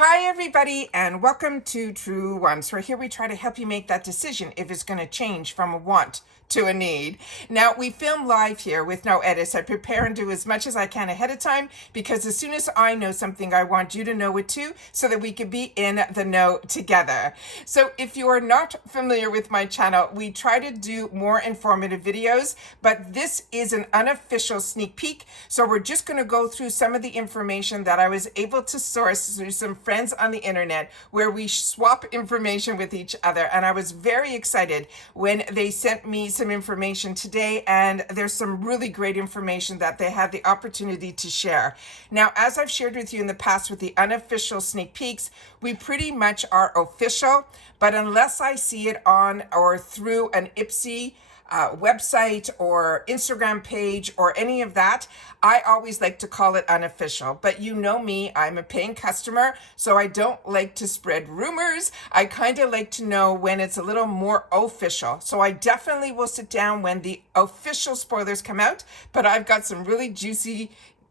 Hi everybody and welcome to Truewants, where here we try to help you make that decision if it's going to change from a want to a need. Now, we film live here with no edits. I prepare and do as much as I can ahead of time because as soon as I know something, I want you to know it too, so that we can be in the know together. So if you are not familiar with my channel, we try to do more informative videos, but this is an unofficial sneak peek. So we're just going to go through some of the information that I was able to source through some friends on the internet, where we swap information with each other. And I was very excited when they sent me some information today, and there's some really great information that they had the opportunity to share. Now, as I've shared with you in the past with the unofficial sneak peeks, we pretty much are official, but unless I see it on or through an IPSY website or Instagram page or any of that, I always like to call it unofficial. But you know me, I'm a paying customer, so I don't like to spread rumors. I kind of like to know when it's a little more official. So I definitely will sit down when the official spoilers come out, but I've got some really juicy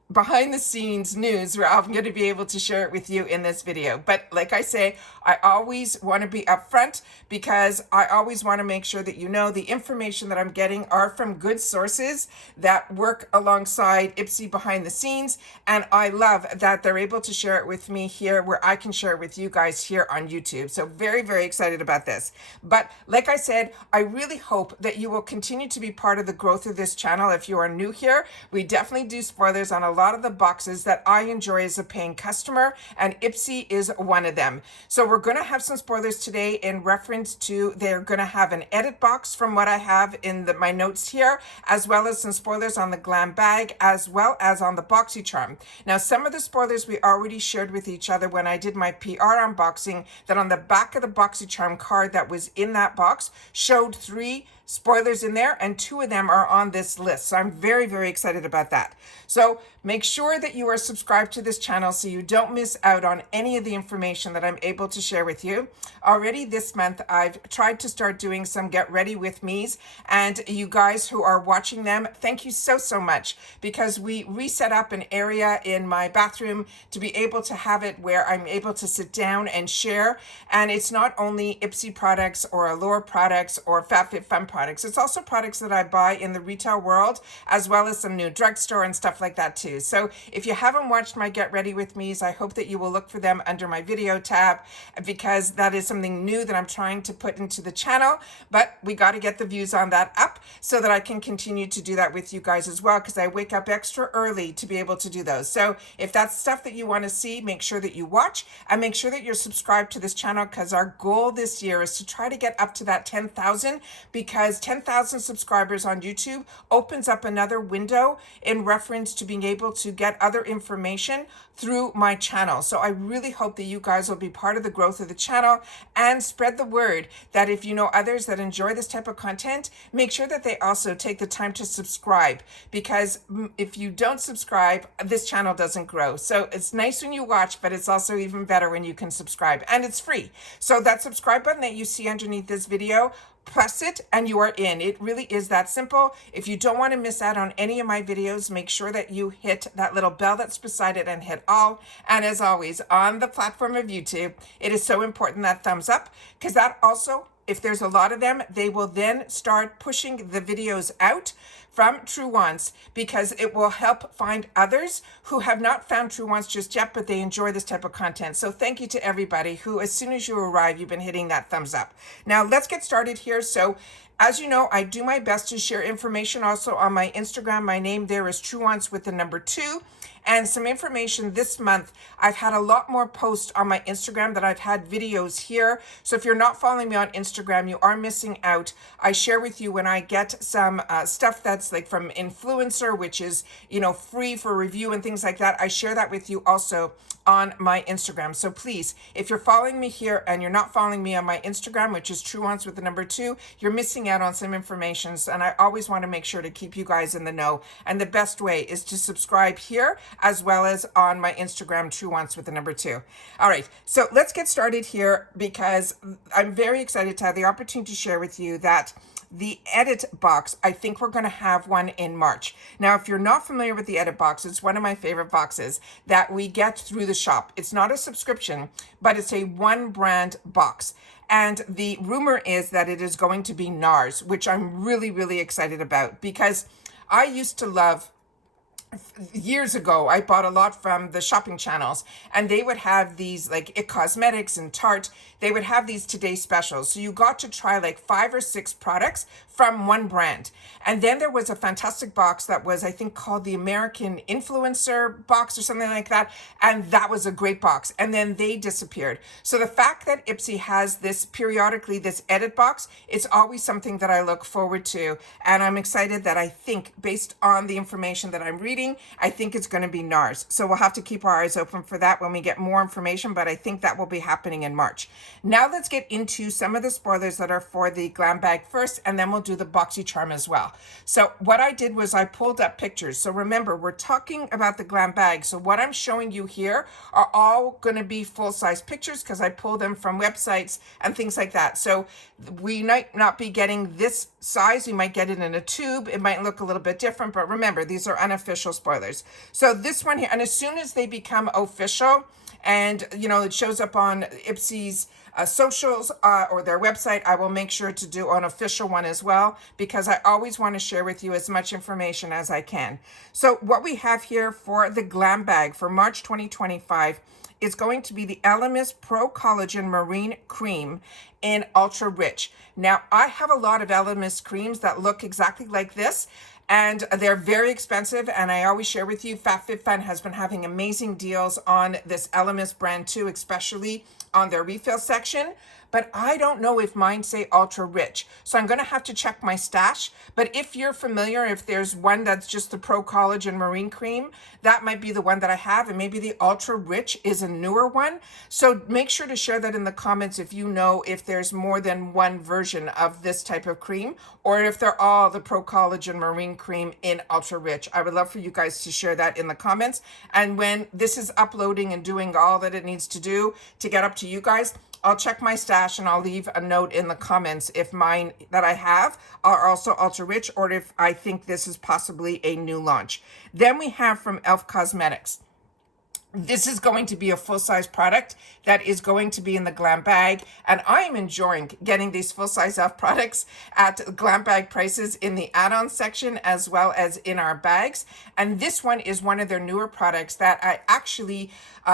behind the scenes news where I'm going to be able to share it with you in this video. But like I say, I always want to be upfront because I always want to make sure that you know the information that I'm getting are from good sources that work alongside IPSY behind the scenes. And I love that they're able to share it with me here, where I can share it with you guys here on YouTube. So very, very excited about this. But like I said, I really hope that you will continue to be part of the growth of this channel. If you are new here, we definitely do spoilers on a lot of the boxes that I enjoy as a paying customer, and IPSY is one of them. So we're going to have some spoilers today in reference to, they're going to have an edit box from what I have in my notes here, as well as some spoilers on the GlamBag, as well as on the Boxycharm. Now, some of the spoilers we already shared with each other when I did my PR unboxing, that on the back of the Boxycharm card that was in that box showed 3 spoilers in there, and 2 of them are on this list. So I'm very, very excited about that. So make sure that you are subscribed to this channel so you don't miss out on any of the information that I'm able to share with you. Already this month, I've tried to start doing some get ready with me's, and you guys who are watching them, thank you so, so much, because we reset up an area in my bathroom to be able to have it where I'm able to sit down and share. And it's not only IPSY products or Allure products or FabFitFun products. It's also products that I buy in the retail world, as well as some new drugstore and stuff like that too. So if you haven't watched my Get Ready With Me's, I hope that you will look for them under my video tab, because that is something new that I'm trying to put into the channel. But we got to get the views on that up so that I can continue to do that with you guys as well, because I wake up extra early to be able to do those. So if that's stuff that you want to see, make sure that you watch and make sure that you're subscribed to this channel, because our goal this year is to try to get up to that 10,000, because 10,000 subscribers on YouTube opens up another window in reference to being able to get other information through my channel. So I really hope that you guys will be part of the growth of the channel and spread the word that if you know others that enjoy this type of content, make sure that they also take the time to subscribe, because if you don't subscribe, this channel doesn't grow. So it's nice when you watch, but it's also even better when you can subscribe, and it's free. So that subscribe button that you see underneath this video, press it and you are in. It really is that simple. If you don't want to miss out on any of my videos, make sure that you hit that little bell that's beside it and hit all. And as always, on the platform of YouTube, it is so important that thumbs up, because that also, if there's a lot of them, they will then start pushing the videos out from Truewants, because it will help find others who have not found Truewants just yet, but they enjoy this type of content. So thank you to everybody who, as soon as you arrive, you've been hitting that thumbs up. Now let's get started here. So as you know, I do my best to share information also on my Instagram. My name there is Truewants with the number 2. And some information this month, I've had a lot more posts on my Instagram than I've had videos here. So if you're not following me on Instagram, you are missing out. I share with you when I get some stuff that's like from influencer, which is, you know, free for review and things like that. I share that with you also on my Instagram. So please, if you're following me here and you're not following me on my Instagram, which is Truewants with the number 2, you're missing out on some information. And I always want to make sure to keep you guys in the know. And the best way is to subscribe here, as well as on my Instagram, Truewants with the number 2. All right, so let's get started here, because I'm very excited to have the opportunity to share with you that the edit box, I think we're going to have one in March. Now, if you're not familiar with the edit box, it's one of my favorite boxes that we get through the shop. It's not a subscription, but it's a one brand box. And the rumor is that it is going to be NARS, which I'm really, really excited about, because I used to love, years ago, I bought a lot from the shopping channels, and they would have these like It Cosmetics and Tarte. They would have these Today specials. So you got to try like 5 or 6 products from one brand. And then there was a fantastic box that was, I think, called the American Influencer box or something like that. And that was a great box. And then they disappeared. So the fact that IPSY has this periodically, this edit box, it's always something that I look forward to. And I'm excited that I think, based on the information that I'm reading, I think it's going to be NARS. So we'll have to keep our eyes open for that when we get more information, but I think that will be happening in March. Now let's get into some of the spoilers that are for the GlamBag first, and then we'll do the Boxycharm as well. So what I did was I pulled up pictures. So remember, we're talking about the GlamBag. So what I'm showing you here are all going to be full-size pictures because I pulled them from websites and things like that. So we might not be getting this size. We might get it in a tube. It might look a little bit different, but remember, these are unofficial spoilers. So this one here, and as soon as they become official, and you know, it shows up on IPSY's socials or their website, I will make sure to do an official one as well, because I always want to share with you as much information as I can. So what we have here for the GlamBag for March 2025 is going to be the Elemis Pro Collagen Marine Cream in Ultra Rich. Now, I have a lot of Elemis creams that look exactly like this, and they're very expensive, and I always share with you, FabFitFun has been having amazing deals on this Elemis brand too, especially on their refill section. But I don't know if mine say ultra rich. So I'm going to have to check my stash. But if you're familiar, if there's one that's just the Pro Collagen Marine Cream, that might be the one that I have. And maybe the ultra rich is a newer one. So make sure to share that in the comments if you know if there's more than one version of this type of cream, or if they're all the Pro Collagen Marine Cream in ultra rich. I would love for you guys to share that in the comments. And when this is uploading and doing all that it needs to do to get up to you guys, I'll check my stash and I'll leave a note in the comments if mine that I have are also ultra rich, or if I think this is possibly a new launch. Then we have from e.l.f. Cosmetics. This is going to be a full-size product that is going to be in the GlamBag, and I am enjoying getting these full-size e.l.f. products at GlamBag prices in the add-on section as well as in our bags. And this one is one of their newer products that I actually,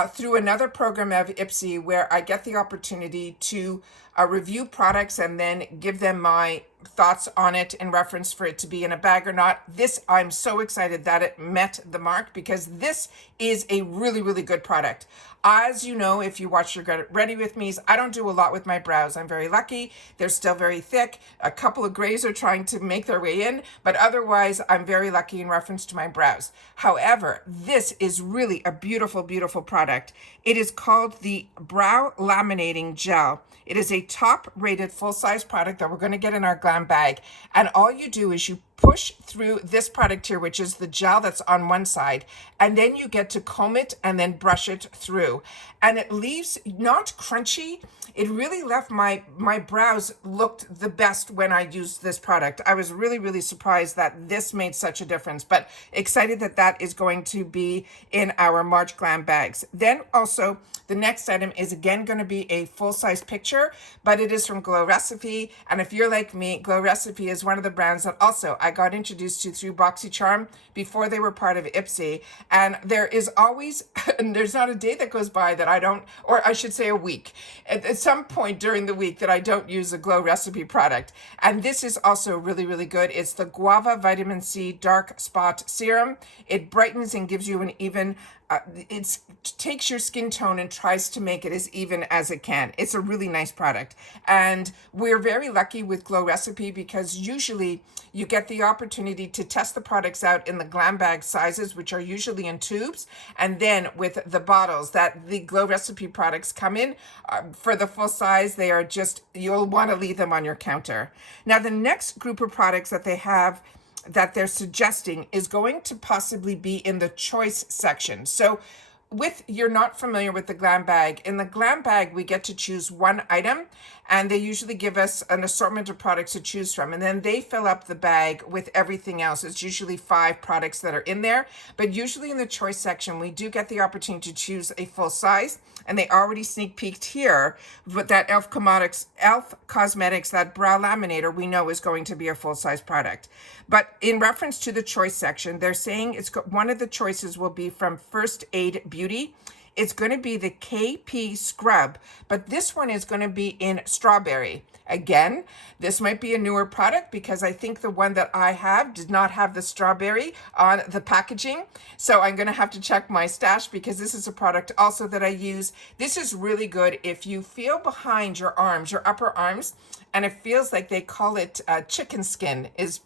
through another program of IPSY, where I get the opportunity to review products and then give them my thoughts on it in reference for it to be in a bag or not. This, I'm so excited that it met the mark, because this is a really, really good product. As you know, if you watch your Get Ready With Me's, I don't do a lot with my brows. I'm very lucky. They're still very thick. A couple of grays are trying to make their way in, but otherwise I'm very lucky in reference to my brows. However, this is really a beautiful, beautiful product. It is called the Brow Laminating Gel. It is a top-rated full-size product that we're going to get in our GlamBag. And all you do is you push through this product here, which is the gel that's on one side, and then you get to comb it and then brush it through. And it leaves not crunchy. It really left my brows looked the best when I used this product. I was really, really surprised that this made such a difference, but excited that that is going to be in our March GlamBags. Then also, the next item is again going to be a full-size picture, but it is from Glow Recipe. And if you're like me, Glow Recipe is one of the brands that also I got introduced to through Boxycharm before they were part of IPSY. And there is always, and there's not a day that goes by that I don't, or I should say a week, at some point during the week that I don't use a Glow Recipe product. And this is also really, really good. It's the Guava Vitamin C Dark Spot Serum. It brightens and gives you an even, it takes your skin tone and tries to make it as even as it can. It's a really nice product. And we're very lucky with Glow Recipe, because usually you get the opportunity to test the products out in the GlamBag sizes, which are usually in tubes, and then with the bottles that the Glow Recipe products come in, for the full size, they are just, you'll want to leave them on your counter. Now, the next group of products that they have that they're suggesting is going to possibly be in the choice section. So you're not familiar with the GlamBag, in the GlamBag we get to choose one item, and they usually give us an assortment of products to choose from, and then they fill up the bag with everything else. It's usually 5 products that are in there, but usually in the choice section we do get the opportunity to choose a full size, and they already sneak peeked here, but that Elf Cosmetics, that brow laminator, we know is going to be a full size product. But in reference to the choice section, they're saying one of the choices will be from First Aid Beauty. It's going to be the KP Scrub, but this one is going to be in strawberry. Again, this might be a newer product because I think the one that I have did not have the strawberry on the packaging. So I'm going to have to check my stash because this is a product also that I use. This is really good if you feel behind your arms, your upper arms, and it feels like they call it chicken skin is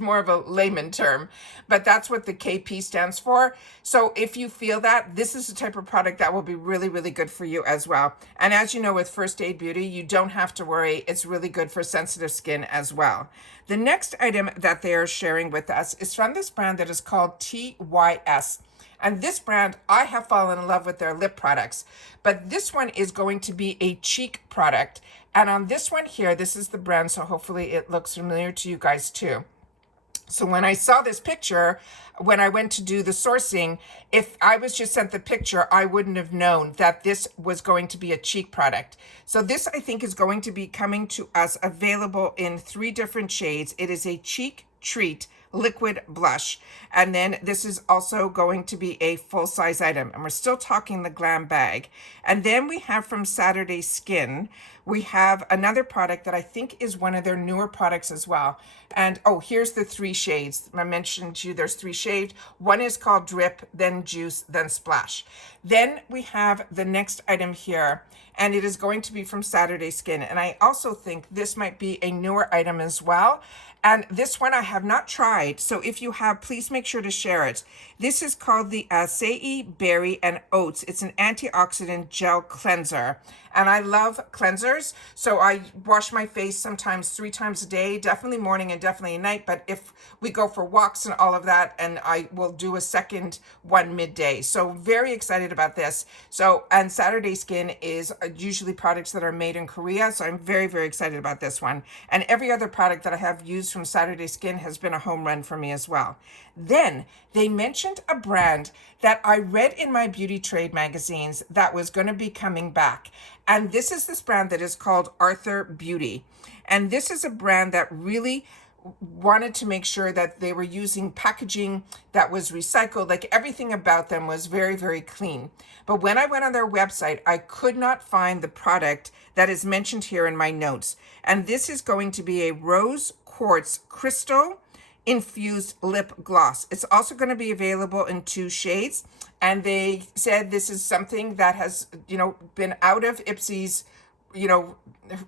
more of a layman term, but that's what the KP stands for. So if you feel that, this is the type of product that will be really, really good for you as well. And as you know, with First Aid Beauty, you don't have to worry. It's really good for sensitive skin as well. The next item that they are sharing with us is from this brand that is called TYS. And this brand, I have fallen in love with their lip products, but this one is going to be a cheek product. And on this one here, this is the brand, so hopefully it looks familiar to you guys too. So when I saw this picture, when I went to do the sourcing, if I was just sent the picture, I wouldn't have known that this was going to be a cheek product. So this, I think, is going to be coming to us available in 3 different shades. It is a Cheek Treat liquid blush, and then this is also going to be a full-size item, and we're still talking the GlamBag. And then we have from Saturday Skin, we have another product that I think is one of their newer products as well. And oh, here's the 3 shades. I mentioned to you there's 3 shades. One is called Drip, then Juice, then Splash. Then we have the next item here, and it is going to be from Saturday Skin, and I also think this might be a newer item as well. And this one I have not tried, so if you have, please make sure to share it. This is called the Acai Berry and Oats. It's an antioxidant gel cleanser. And I love cleansers, so I wash my face sometimes 3 times a day, definitely morning and definitely at night. But if we go for walks and all of that, and I will do a second one midday. So very excited about this. So, and Saturday Skin is usually products that are made in Korea, so I'm very, very excited about this one. And every other product that I have used from Saturday Skin has been a home run for me as well. Then they mentioned a brand that I read in my beauty trade magazines that was going to be coming back. And this is this brand that is called Arthur Beauty. And this is a brand that really wanted to make sure that they were using packaging that was recycled. Like everything about them was very, very clean. But when I went on their website, I could not find the product that is mentioned here in my notes. And this is going to be a rose quartz crystal infused lip gloss. It's also going to be available in 2 shades. And they said this is something that has, been out of IPSY's,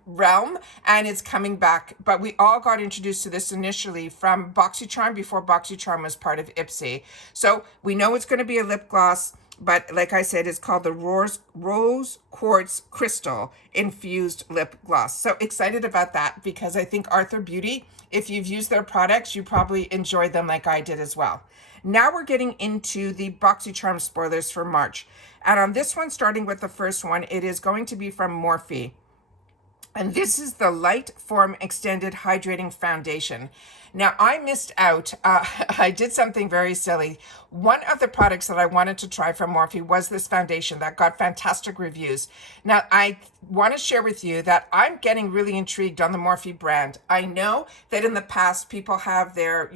realm, and it's coming back. But we all got introduced to this initially from Boxycharm before Boxycharm was part of IPSY. So we know it's going to be a lip gloss, but like I said, it's called the Rose Quartz Crystal Infused Lip Gloss. So excited about that because I think Arthur Beauty, if you've used their products, you probably enjoyed them like I did as well. Now we're getting into the Boxycharm spoilers for March. And on this one, starting with the first one, it is going to be from Morphe. And this is the Light Form Extended Hydrating Foundation. Now, I missed out. I did something very silly. One of the products that I wanted to try from Morphe was this foundation that got fantastic reviews. Now, I want to share with you that I'm getting really intrigued on the Morphe brand. I know that in the past, people have their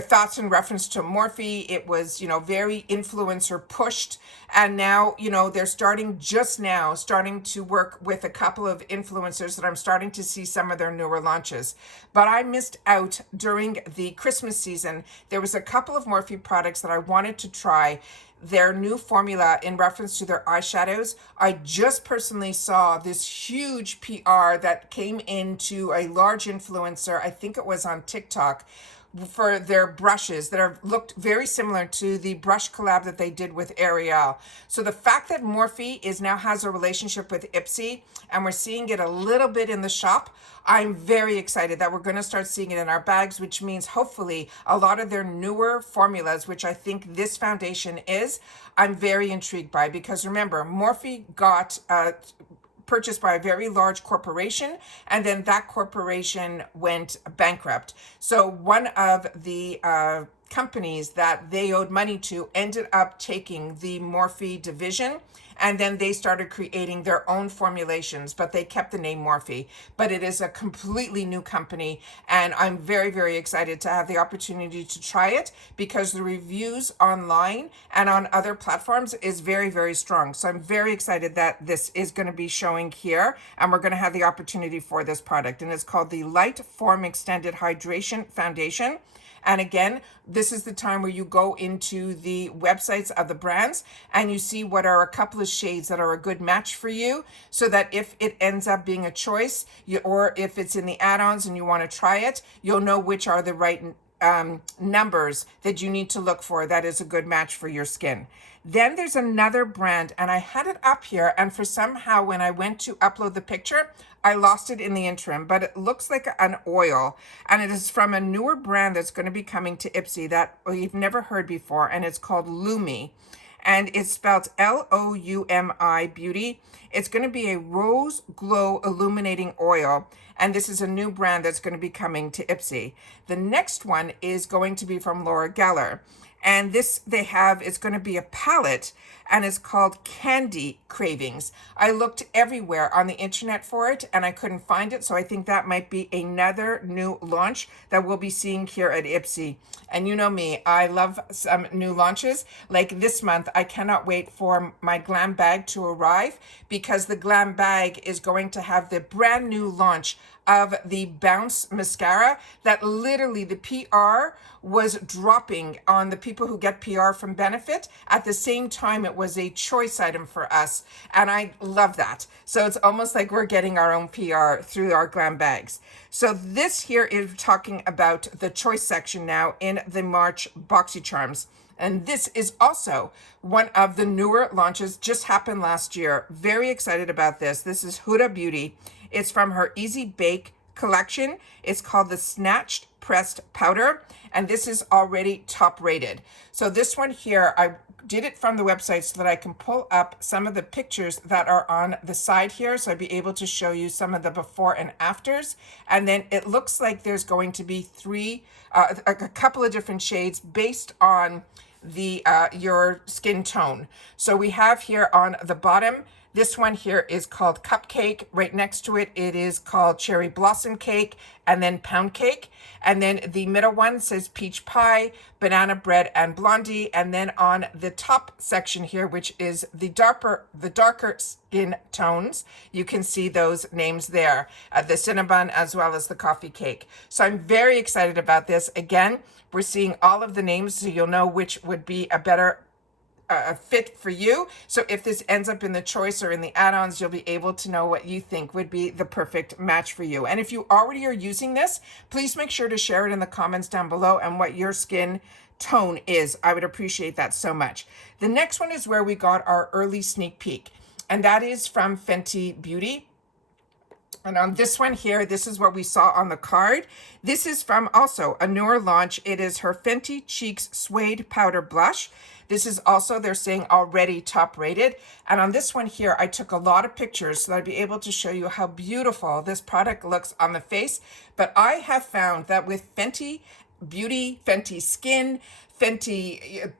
thoughts in reference to Morphe. It was, very influencer pushed. And now, they're starting to work with a couple of influencers that I'm starting to see some of their newer launches. But I missed out during the Christmas season. There was a couple of Morphe products that I wanted to try. Their new formula in reference to their eyeshadows. I just personally saw this huge PR that came into a large influencer, I think it was on TikTok, for their brushes that are looked very similar to the brush collab that they did with Ariel. So the fact that Morphe now has a relationship with IPSY, and we're seeing it a little bit in the shop, I'm very excited that we're going to start seeing it in our bags, which means hopefully a lot of their newer formulas, which I think this foundation is, I'm very intrigued by, because remember, Morphe got purchased by a very large corporation, and then that corporation went bankrupt. So one of the companies that they owed money to ended up taking the Morphe division, and then they started creating their own formulations, but they kept the name Morphe. But it is a completely new company, and I'm very, very excited to have the opportunity to try it because the reviews online and on other platforms is very, very strong. So I'm very excited that this is going to be showing here, and we're going to have the opportunity for this product. And it's called the Light Form Extended Hydration Foundation. And again, this is the time where you go into the websites of the brands and you see what are a couple of shades that are a good match for you, so that if it ends up being a choice, or if it's in the add-ons and you want to try it, you'll know which are the right numbers that you need to look for that is a good match for your skin. Then there's another brand, and I had it up here, and for somehow when I went to upload the picture, I lost it in the interim, but it looks like an oil, and it is from a newer brand that's going to be coming to IPSY that we've never heard before, and it's called Lumi, and it's spelled Loumi Beauty. It's going to be a rose glow illuminating oil, and this is a new brand that's going to be coming to IPSY. The next one is going to be from Laura Geller. And this it's going to be a palette, and it's called Candy Cravings. I looked everywhere on the internet for it and I couldn't find it. So I think that might be another new launch that we'll be seeing here at IPSY. And you know me, I love some new launches. Like this month, I cannot wait for my GlamBag to arrive, because the GlamBag is going to have the brand new launch of the Bounce mascara that literally the PR was dropping on the people who get PR from Benefit. At the same time, it was a choice item for us, and I love that. So it's almost like we're getting our own PR through our Glam bags. So this here is talking about the choice section now in the March Boxycharms. And this is also one of the newer launches, just happened last year. Very excited about this. This is Huda Beauty. It's from her Easy Bake collection. It's called the Snatched Pressed Powder, and this is already top rated. So this one here, I did it from the website so that I can pull up some of the pictures that are on the side here, so I'd be able to show you some of the before and afters. And then it looks like there's going to be a couple of different shades based on the your skin tone. So we have here on the bottom, this one here is called Cupcake. Right next to it, it is called Cherry Blossom Cake, and then Pound Cake. And then the middle one says Peach Pie, Banana Bread, and Blondie. And then on the top section here, which is the darker skin tones, you can see those names there, the Cinnabon as well as the Coffee Cake. So I'm very excited about this. Again, we're seeing all of the names, so you'll know which would be a better fit for you. So if this ends up in the choice or in the add-ons, you'll be able to know what you think would be the perfect match for you. And if you already are using this, please make sure to share it in the comments down below and what your skin tone is. I would appreciate that so much. The next one is where we got our early sneak peek, and that is from Fenty Beauty. And on this one here, this is what we saw on the card. This is from also a newer launch. It is her Fenty Cheeks Suede Powder Blush. This is also, they're saying, already top rated. And on this one here, I took a lot of pictures so that I'd be able to show you how beautiful this product looks on the face. But I have found that with Fenty Beauty, Fenty Skin, Fenty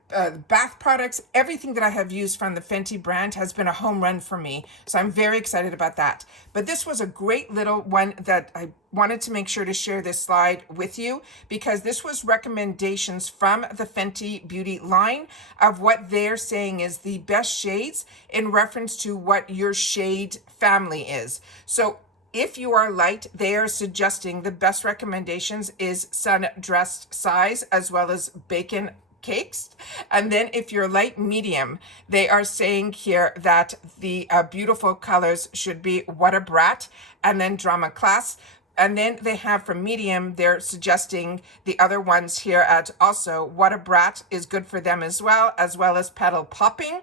bath products, everything that I have used from the Fenty brand has been a home run for me. So I'm very excited about that. But this was a great little one that I wanted to make sure to share this slide with you, because this was recommendations from the Fenty Beauty line of what they're saying is the best shades in reference to what your shade family is. So if you are light, they are suggesting the best recommendations is sun-dressed size as well as bacon cakes. And then if you're light medium, they are saying here that the beautiful colors should be What a Brat and then Drama Class. And then they have from medium, they're suggesting the other ones here at also What a Brat is good for them as well as Petal Popping.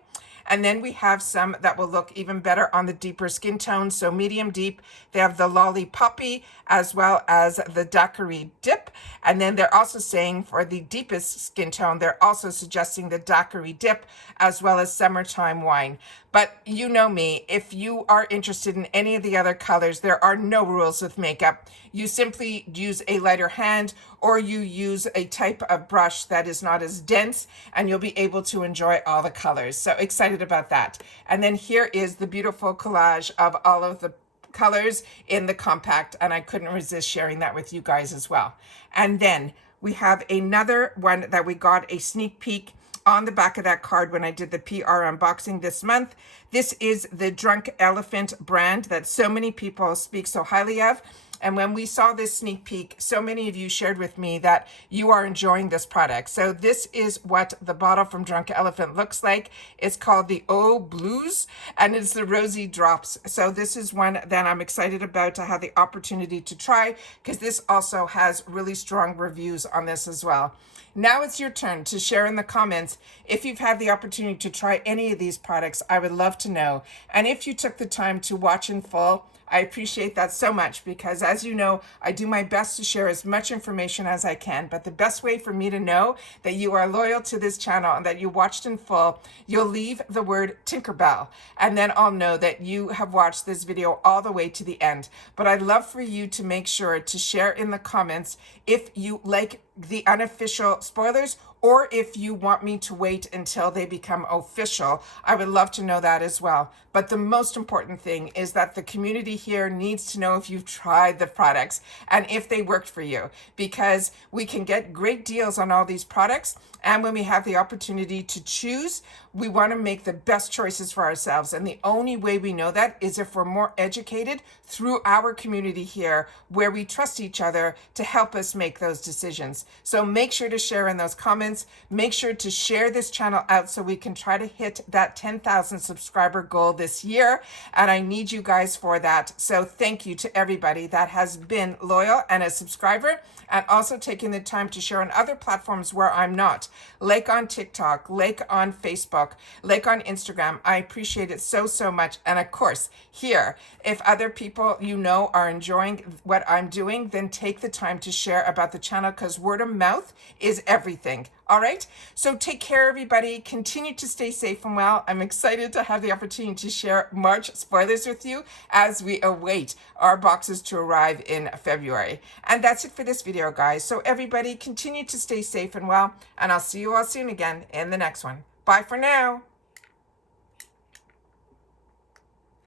And then we have some that will look even better on the deeper skin tones. So medium deep, they have the Lollipoppy as well as the Daiquiri Dip. And then they're also saying for the deepest skin tone, they're also suggesting the Daiquiri Dip as well as Summertime Wine. But you know me, if you are interested in any of the other colors, there are no rules with makeup. You simply use a lighter hand or you use a type of brush that is not as dense, and you'll be able to enjoy all the colors. So excited about that. And then here is the beautiful collage of all of the colors in the compact, and I couldn't resist sharing that with you guys as well. And then we have another one that we got a sneak peek on the back of that card when I did the PR unboxing this month. This is the Drunk Elephant brand that so many people speak so highly of. And when we saw this sneak peek, so many of you shared with me that you are enjoying this product. So this is what the bottle from Drunk Elephant looks like. It's called the Eau Blues, and it's the Rosy Drops. So this is one that I'm excited about to have the opportunity to try, because this also has really strong reviews on this as well. Now it's your turn to share in the comments if you've had the opportunity to try any of these products. I would love to know. And if you took the time to watch in full, I appreciate that so much, because as you know, I do my best to share as much information as I can. But the best way for me to know that you are loyal to this channel and that you watched in full, you'll leave the word Tinkerbell, and then I'll know that you have watched this video all the way to the end. But I'd love for you to make sure to share in the comments if you like the unofficial spoilers, or if you want me to wait until they become official. I would love to know that as well. But the most important thing is that the community here needs to know if you've tried the products and if they worked for you, because we can get great deals on all these products. And when we have the opportunity to choose, we want to make the best choices for ourselves. And the only way we know that is if we're more educated through our community here, where we trust each other to help us make those decisions. So make sure to share in those comments. Make sure to share this channel out so we can try to hit that 10,000 subscriber goal this year. And I need you guys for that. So thank you to everybody that has been loyal and a subscriber, and also taking the time to share on other platforms where I'm not, like on TikTok, like on Facebook, like on Instagram. I appreciate it so, so much. And of course, here, if other people you know are enjoying what I'm doing, then take the time to share about the channel, because word of mouth is everything. All right, so take care, everybody. Continue to stay safe and well. I'm excited to have the opportunity to share March spoilers with you as we await our boxes to arrive in February. And that's it for this video, guys. So everybody, continue to stay safe and well, and I'll see you all soon again in the next one. Bye for now.